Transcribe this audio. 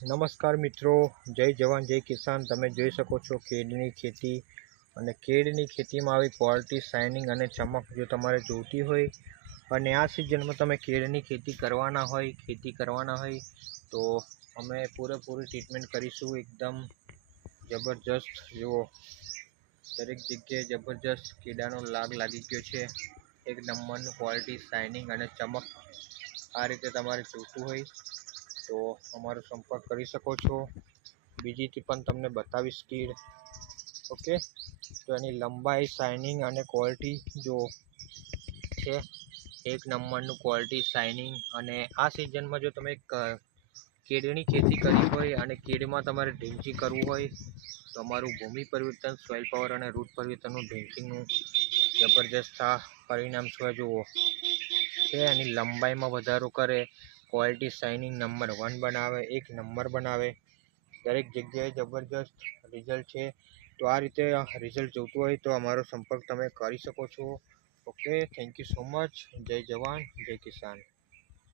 નમસ્કાર મિત્રો, જય જવાન જય કિસાન। તમે જોઈ શકો છો કેળની ખેતી અને કેળની ખેતીમાં આવી ક્વોલિટી, શાઇનિંગ અને ચમક જો તમારે જોઈતી હોય અને આ સિઝનમાં તમે કેળની ખેતી કરવાના હોય તો અમે પૂરેપૂરી ટ્રીટમેન્ટ કરીશું। એકદમ જબરજસ્ત જુઓ, દરેક જગ્યાએ જબરજસ્ત કેળાનો લાગ લાગી ગયો છે। એક નંબરનું ક્વોલિટી, શાઇનિંગ અને ચમક આ રીતે તમારે જોઈતું હોય તો અમારો સંપર્ક કરી શકો છો। બીજીથી પણ તમને બતાવીશ કીડ। ઓકે, તો એની લંબાઈ, શાઇનિંગ અને ક્વોલિટી જો છે એક નંબરનું ક્વોલિટી, શાઇનિંગ। અને આ સિઝનમાં જો તમે કેળની ખેતી કરી હોય અને કેળમાં તમારે ડ્રિંચિંગ કરવું હોય તો અમારું ભૂમિ પરિવર્તન, સોઇલ પાવર અને રૂટ પરિવર્તનનું ડ્રિંચિંગનું જબરજસ્ત આ પરિણામ જુઓ છે। એની લંબાઈમાં વધારો કરે, ક્વોલિટી, શાઇનિંગ નંબર 1 બનાવે, એક નંબર બનાવે, દરેક જગ્યાએ જબરજસ્ત રિઝલ્ટ છે। તો આ રીતે રિઝલ્ટ જોઈતું હોય તો અમારો સંપર્ક તમે કરી શકો છો। Okay, thank you so much. જય જવાન જય કિસાન।